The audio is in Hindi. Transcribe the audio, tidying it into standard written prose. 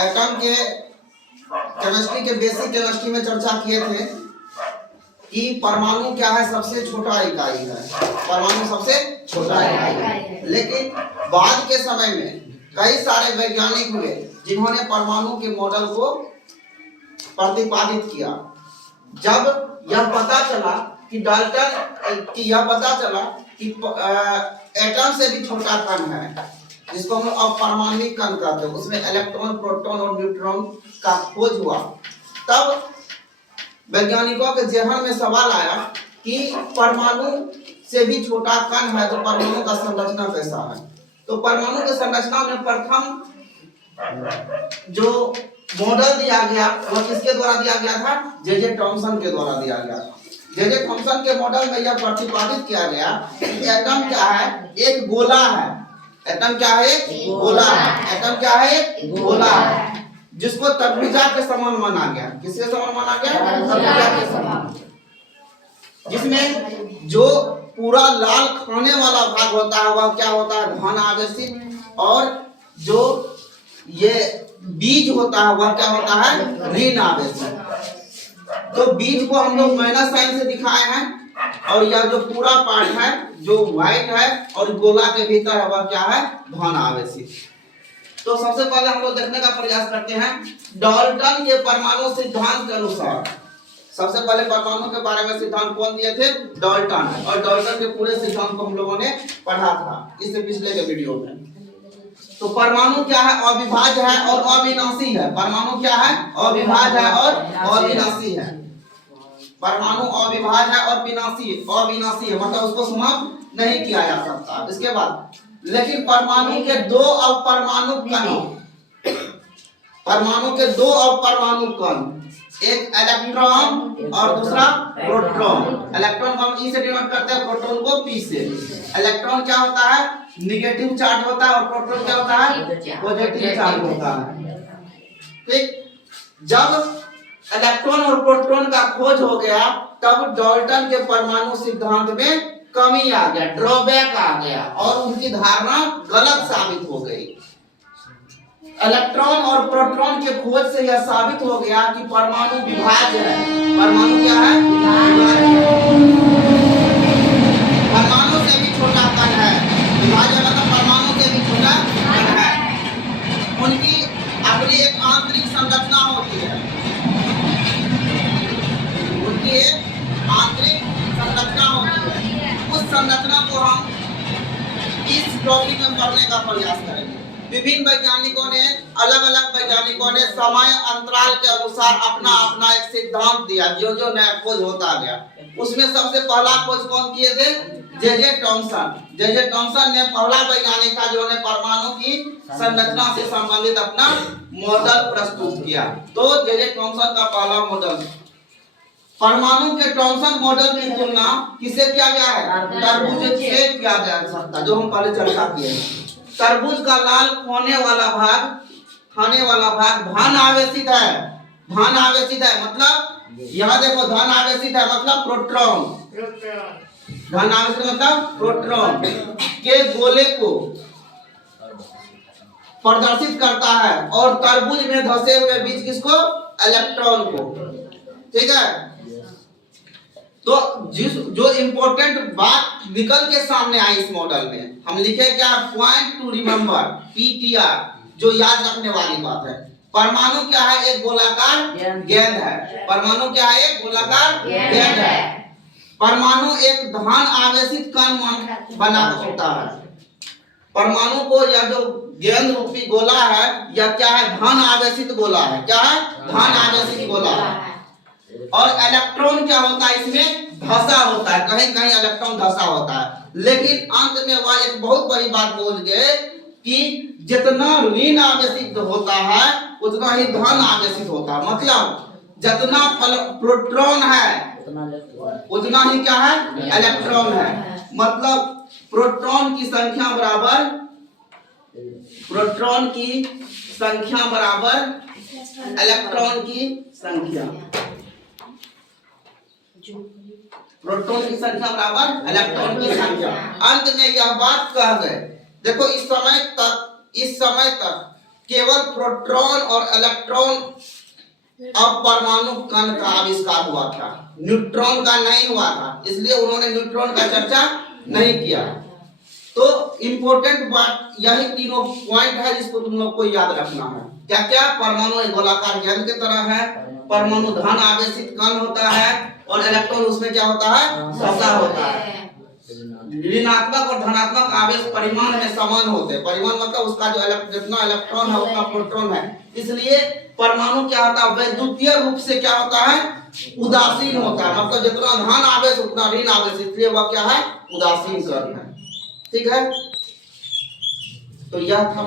एटम के केमिस्ट्री के बेसिक केमिस्ट्री में चर्चा किए थे कि परमाणु क्या है, सबसे छोटा इकाई है। परमाणु सबसे छोटा इकाई है। लेकिन बाद के समय में कई सारे वैज्ञानिक हुए जिन्होंने परमाणु के मॉडल को प्रतिपादित किया। जब यह पता चला कि एटम से भी छोटा कण है, जिसको हम अपरमाणविक कण कहते हैं, उसमें इलेक्ट्रॉन, प्रोटॉन और न्यूट्रॉन का खोज हुआ। तब वैज्ञानिकों के जेहन में सवाल आया कि परमाणु से भी छोटा कण है तो परमाणु का संरचना कैसा है। तो परमाणु की संरचना में प्रथम जो मॉडल दिया गया वह किसके द्वारा दिया गया था? जे थॉमसन के द्वारा दिया गया था। जे थॉमसन के मॉडल में यह प्रतिपादित किया गया कि एटम क्या है, एक गोला है। एटम क्या है? एक गोला है। एटम क्या है? एक गोला है, जिसको तरबूजा के समान माना गया। किसके समान माना गया? तरबूजा के समान। जिसमें जो पूरा लाल खाने वाला भाग होता है वह क्या होता है? धन आवेशित, और जो ये बीज होता है वह क्या होता है? ऋण आवेशित। तो बीज को हम लोग माइनस साइन से दिखाए हैं, और यह जो पूरा पार्ट है जो व्हाइट है और गोला के भीतर है वह क्या है? धन आवेशित। तो सबसे पहले हम लोग देखने का प्रयास करते हैं डाल्टन के परमाणु सिद्धांत के अनुसार। सबसे पहले परमाणु के बारे में सिद्धांत कौन दिए थे? डाल्टन। और डाल्टन के पूरे सिद्धांत को हम लोगों ने पढ़ा था इससे पिछले के वीडियो में। तो परमाणु क्या है? अविभाज्य है और अविनाशी है। परमाणु क्या है? अविभाज्य है और अविनाशी है। परमाणु अविभाज्य है और अविनाशी है, मतलब उसको समाप्त नहीं किया जा सकता। इसके बाद लेकिन परमाणु के दो अपरमाणु कण, एक इलेक्ट्रॉन और दूसरा प्रोटॉन। इलेक्ट्रॉन को हम ई से डिनोट करते हैं, प्रोटॉन को पी से। इलेक्ट्रॉन क्या होता है? नेगेटिव चार्ज होता है, और प्रोटॉन क्या होता है? पॉजिटिव चार्ज होता है। ठीक, जब इलेक्ट्रॉन और प्रोटॉन का खोज हो गया तब डाल्टन के परमाणु सिद्धांत में कमी आ गया, ड्रॉबैक आ गया, और उनकी धारणा गलत साबित हो गई। इलेक्ट्रॉन और प्रोटॉन के खोज से यह साबित हो गया कि परमाणु विभाज्य है। परमाणु क्या है? परमाणु से भी छोटा कण है। विभाज्य मतलब परमाणु से भी छोटा कण है। उनकी अपनी एक आंतरिक संरचना होती है। उनकी एक आंतरिक संरचना होती है। उस संरचना को हम इस टॉपिक में पढ़ने का प्रयास करेंगे। विभिन्न वैज्ञानिकों ने, अलग अलग वैज्ञानिकों ने समय अंतराल के अनुसार अपना अपना एक सिद्धांत दिया, जो जो नया खोज होता गया। उसमें सबसे पहला खोज कौन किए थे? J Thomson. जे थॉमसन ने पहला वैज्ञानिक था जिन्होंने परमाणु की संरचना से संबंधित अपना मॉडल प्रस्तुत किया। तो जे थॉमसन का पहला मॉडल। परमाणु के थॉमसन मॉडल की तुलना किससे किया गया है? तरबूज से किया जा सकता, जो हम पहले चर्चा किए। तरबूज का लाल खाने वाला भाग धन आवेशित है। धन आवेशित है मतलब यहाँ देखो, धन आवेशित है मतलब प्रोटॉन। धन आवेशित मतलब प्रोटॉन के गोले को प्रदर्शित करता है, और तरबूज में धसे हुए बीज किसको? इलेक्ट्रॉन को। ठीक है, तो जो इम्पोर्टेंट बात निकल के सामने आई इस मॉडल में, हम लिखे क्या? पॉइंट टू रिमेम्बर, PTR, जो याद रखने वाली बात है। परमाणु क्या है? एक गोलाकार गेंद है। परमाणु क्या है? एक गोलाकार गेंद है। परमाणु एक धन आवेशित कण बना होता है। परमाणु को यह जो गेंद रूपी गोला है यह क्या है? धन आवेशित गोला है। क्या है? धन आवेशित गोला है। और इलेक्ट्रॉन क्या होता है? इसमें धसा होता है, कहीं कहीं इलेक्ट्रॉन धसा होता है। लेकिन अंत में वह एक बहुत बड़ी बात बोल गए कि जितना ऋण आवेशित होता है उतना ही धन आवेशित होता है। मतलब जितना प्रोटॉन है उतना ही क्या है? इलेक्ट्रॉन है। मतलब प्रोटॉन की संख्या बराबर इलेक्ट्रॉन की संख्या। प्रोटॉन की संख्या बराबर इलेक्ट्रॉन की संख्या। अंत में यह बात कह गए। देखो इस समय तक केवल प्रोटॉन और इलेक्ट्रॉन अब परमाणु कण का आविष्कार हुआ था, न्यूट्रॉन का नहीं हुआ था, इसलिए उन्होंने न्यूट्रॉन का चर्चा नहीं किया। तो इंपॉर्टेंट बात यही तीनों पॉइंट है जिसको तुम लोग को याद रखना है। क्या क्या? परमाणु एक गोलाकार गेंद की तरह है, परमाणु धन आवेशित कण होता है और इलेक्ट्रॉन उसमें क्या होता है? फंसा होता है। ऋणात्मक और धनात्मक आवेश परिमाण में समान होते हैं। परिमाण मतलब उसका जो जितना इलेक्ट्रॉन है उतना प्रोटॉन है, इसलिए परमाणु क्या होता है? वैद्युतीय रूप से क्या होता है? उदासीन होता है। मतलब जितना धन आवेश उतना ऋण आवेश, इसलिए वह क्या है? उदासीन कण है। ठीक है, तो यह था